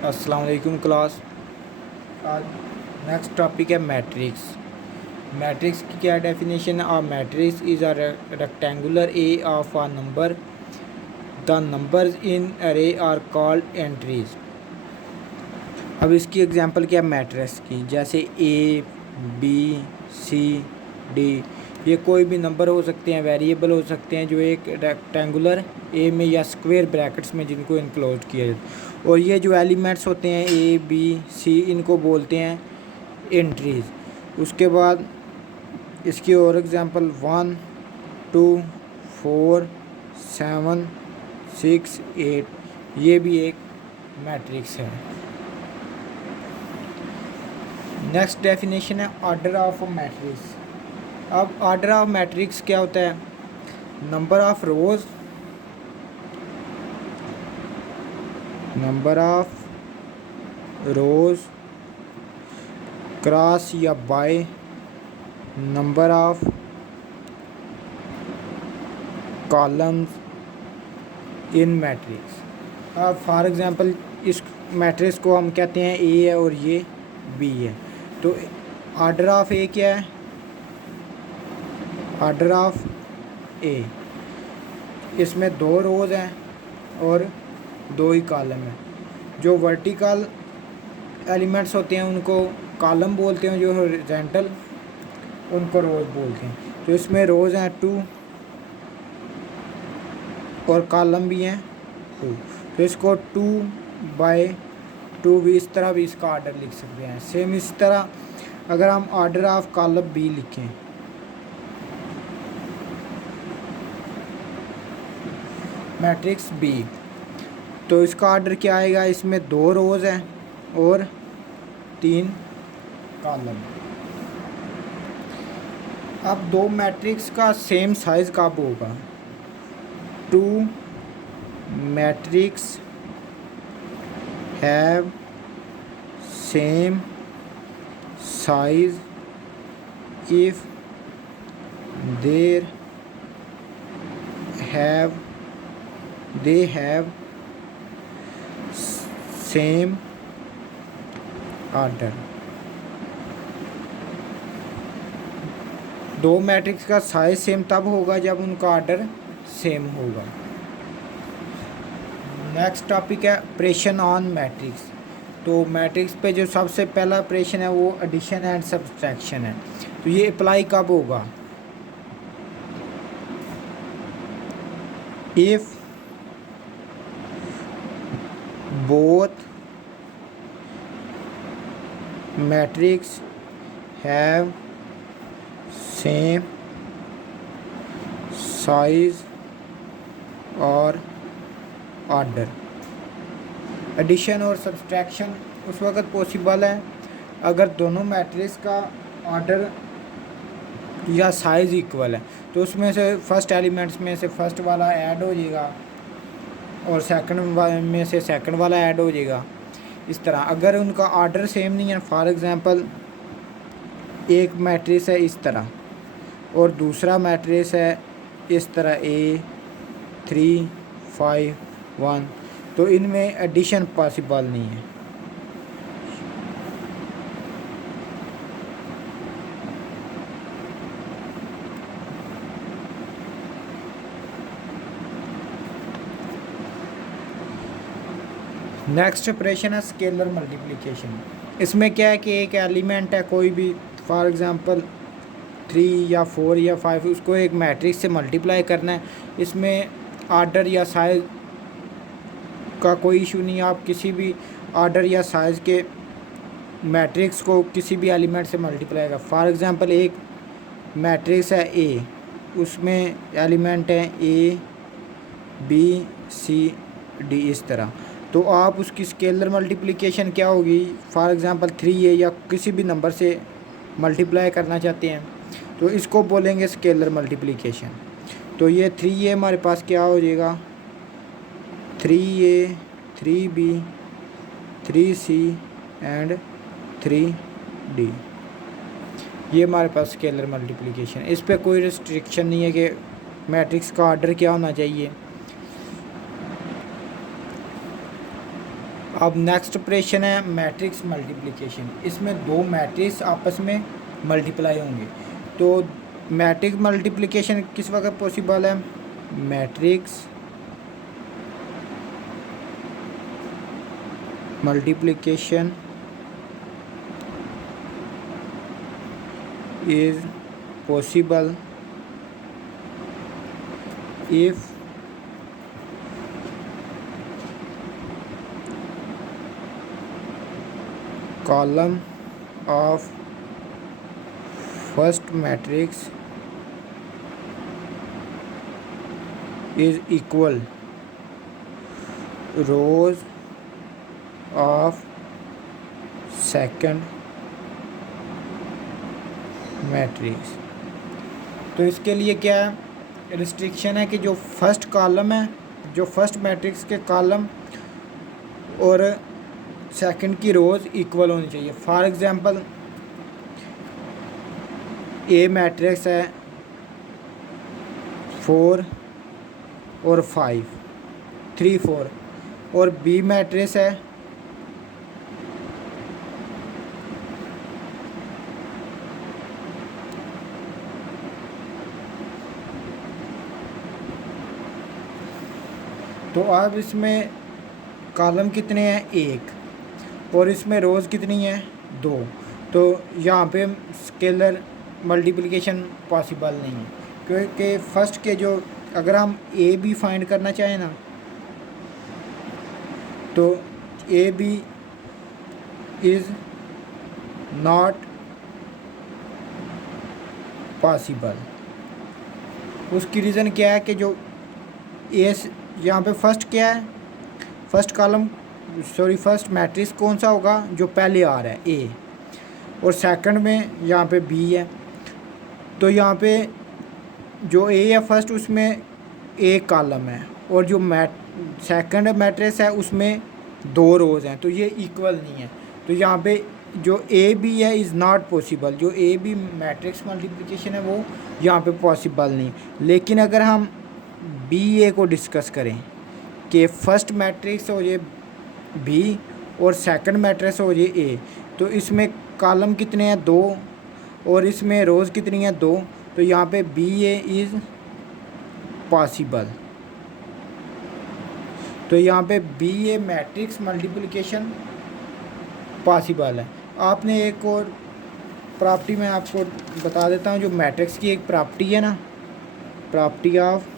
अस्सलाम वालेकुम क्लास। आज नेक्स्ट टॉपिक है मैट्रिक्स। मैट्रिक्स की क्या डेफिनेशन है? Uh matrix is a rectangular a of a number. The numbers in array are called entries. अब इसकी एग्जांपल क्या है मैट्रिक्स की? जैसे ए, बी, सी, डी। ये कोई भी नंबर हो सकते हैं, वेरिएबल हो सकते हैं, जो एक रेक्टेंगुलर ए में या स्क्वायर ब्रैकेट्स में जिनको इनक्लोज किया जाता है। और ये जो एलिमेंट्स होते हैं ए, बी, सी, इनको बोलते हैं एंट्रीज। उसके बाद इसकी और एग्जांपल 1, 2, 4, 7, 6, 8, ये भी एक मैट्रिक्स है। नेक्स्ट डेफिनेशन है ऑर्डर ऑफ मैट्रिक्स। अब ऑर्डर ऑफ मैट्रिक्स क्या होता है? नंबर ऑफ रोज, क्रॉस या by number of columns in matrix. अब फॉर एग्जांपल इस मैट्रिक्स को हम कहते हैं ए है और ये बी है। तो ऑर्डर ऑफ ए क्या है? ऑर्डर ऑफ ए, इसमें 2 रोज हैं और 2 ही कॉलम है। जो वर्टिकल एलिमेंट्स होते हैं उनको कॉलम बोलते हैं, जो हॉरिजॉन्टल उनको रोज बोलते हैं। तो इसमें रोज हैं 2 और कॉलम भी हैं 2। तो इसको 2/2 भी, इस तरह भी इसका ऑर्डर लिख सकते हैं। सेम इस तरह अगर हम ऑर्डर ऑफ कॉलम बी लिखें, मैट्रिक्स बी, तो इसका ऑर्डर क्या आएगा? इसमें 2 रोज हैं और 3 कॉलम। अब 2 मैट्रिक्स का सेम साइज कब होगा? 2 matrix have same size if they have same order। 2 matrix का साइज सेम तब होगा जब उनका ऑर्डर सेम होगा। नेक्स्ट टॉपिक है ऑपरेशन ऑन मैट्रिक्स। तो मैट्रिक्स पे जो सबसे पहला ऑपरेशन है वो एडिशन एंड सब्सट्रैक्शन है। तो ये अप्लाई कब होगा? If both matrix have same size और ऑर्डर। एडिशन और सब्सट्रैक्शन उस वक्त पॉसिबल है अगर दोनों मैट्रिक्स का ऑर्डर या साइज़ इक्वल है। तो उसमें से फर्स्ट एलिमेंट्स में से फर्स्ट वाला ऐड हो जाएगा और सेकंड में से सेकंड वाला ऐड हो जाएगा। इस तरह अगर उनका ऑर्डर सेम नहीं है, फॉर एग्जांपल एक मैट्रिक्स है इस तरह और दूसरा मैट्रिक्स है इस तरह A3, 5, 1, तो इनमें एडिशन पॉसिबल नहीं है। नेक्स्ट ऑपरेशन है स्केलर मल्टीप्लिकेशन। इसमें क्या है कि एक एलिमेंट है कोई भी, फॉर एग्जांपल 3 या 4 या 5, उसको एक मैट्रिक्स से मल्टीप्लाई करना है। इसमें ऑर्डर या साइज का कोई इशू नहीं है। आप किसी भी ऑर्डर या साइज़ के मैट्रिक्स को किसी भी एलिमेंट से मल्टीप्लाई कर। फॉर एग्जांपल एक मैट्रिक्स है ए, उसमें एलिमेंट हैं A, B, C, D इस तरह। तो आप उसकी स्केलर मल्टीप्लिकेशन क्या होगी? फॉर एग्जांपल 3A या किसी भी नंबर से मल्टीप्लाई करना चाहते हैं तो इसको बोलेंगे स्केलर मल्टीप्लिकेशन। तो ये 3A हमारे पास क्या हो जाएगा? 3A, 3B, 3C and 3D। ये हमारे पास स्केलर मल्टीप्लिकेशन। इस पर कोई रिस्ट्रिक्शन नहीं है कि मैट्रिक्स का ऑर्डर क्या होना चाहिए। अब नेक्स्ट ऑपरेशन है मैट्रिक्स मल्टीप्लिकेशन। इसमें दो मैट्रिक्स आपस में मल्टीप्लाई होंगे। तो मैट्रिक्स मल्टीप्लिकेशन किस वक्त पॉसिबल है? Matrix multiplication is possible if column of first matrix is equal rows of second matrix. तो इसके लिए क्या है, रिस्ट्रिक्शन है कि जो फर्स्ट कॉलम है, जो फर्स्ट मैट्रिक्स के कॉलम और सेकंड की रोज़ इक्वल होनी चाहिए। फॉर एग्जांपल ए मैट्रिक्स है 4 और 5, 3 4, और बी मैट्रिक्स है तो अब इसमें कॉलम कितने हैं? 1, और इसमें रोज़ कितनी हैं? 2। तो यहाँ पे स्केलर मल्टीप्लिकेशन पॉसिबल नहीं है, क्योंकि फर्स्ट के जो अगर हम ए बी फाइंड करना चाहें ना, तो A B is not possible. उसकी रीज़न क्या है कि जो ए यहाँ पे फर्स्ट क्या है, फर्स्ट मैट्रिक्स कौन सा होगा? जो पहले आ रहा है ए, और सेकंड में यहाँ पे बी है। तो यहाँ पे जो ए है फर्स्ट, उसमें एक कॉलम है, और जो सेकंड मैट्रिक्स है उसमें 2 रोज़ हैं, तो ये इक्वल नहीं है। तो यहाँ पे जो ए बी है इज़ नॉट पॉसिबल, जो ए बी मैट्रिक्स मल्टीप्लिकेशन है वो यहाँ पे पॉसिबल नहीं। लेकिन अगर हम बी ए को डिस्कस करें कि फर्स्ट मैट्रिक्स हो जाए बी और सेकंड मैट्रिक्स हो जाए ए, तो इसमें कॉलम कितने हैं? 2, और इसमें रोज़ कितनी हैं? 2। तो यहाँ पे बी ए इज़ पॉसिबल। तो यहाँ पे बी ए मैट्रिक्स मल्टीप्लिकेशन पॉसिबल है। आपने एक और प्रॉपर्टी मैं आपको बता देता हूँ, जो मैट्रिक्स की एक प्रॉपर्टी है ना, प्रॉपर्टी ऑफ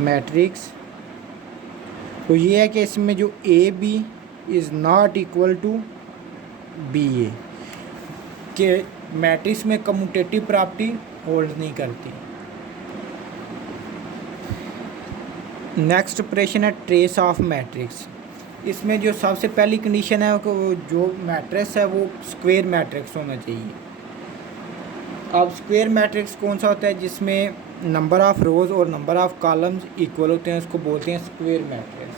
मैट्रिक्स, तो ये है कि इसमें जो A B is not equal to B A, के मैट्रिक्स में कम्यूटेटिव प्रॉपर्टी होल्ड नहीं करती। नेक्स्ट ऑपरेशन है ट्रेस ऑफ मैट्रिक्स। इसमें जो सबसे पहली कंडीशन है कि जो मैट्रिक्स है वो स्क्वायर मैट्रिक्स होना चाहिए। अब स्क्वायर मैट्रिक्स कौन सा होता है? जिसमें नंबर ऑफ़ रोज़ और नंबर ऑफ़ कॉलम्स इक्वल होते हैं, उसको बोलते हैं square matrix.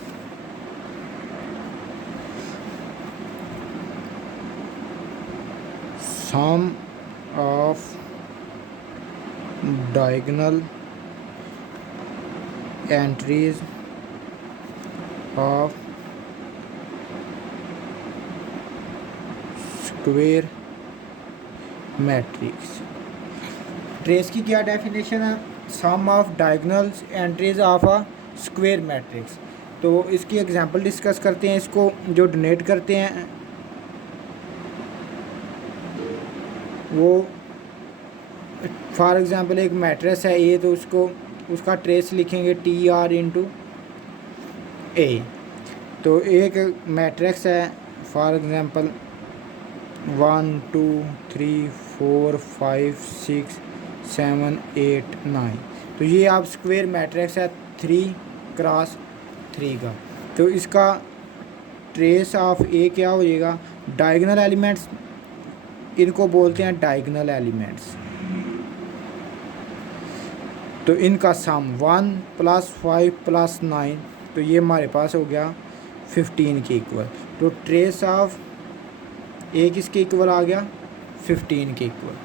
Sum of diagonal entries of square matrix. Trace की क्या डेफिनेशन है? Sum of diagonal entries of a square matrix. तो इसकी एग्जांपल डिस्कस करते हैं। इसको जो डोनेट करते हैं वो फॉर एग्जांपल एक मैट्रिक्स है ए, तो उसका ट्रेस लिखेंगे टी आर इंटू ए। तो एक मैट्रिक्स है फॉर एग्जांपल 1 2 3 4 5 6 7 8 9। तो ये आप स्क्वायर मैट्रिक्स है 3 क्रॉस 3 का। तो इसका ट्रेस ऑफ ए क्या हो जाएगा? डायगोनल एलिमेंट्स, इनको बोलते हैं डायगोनल एलिमेंट्स। तो इनका सम 1 + 5 + 9, तो ये हमारे पास हो गया 15 के इक्वल। तो ट्रेस ऑफ ए किसके इक्वल आ गया? 15 के इक्वल।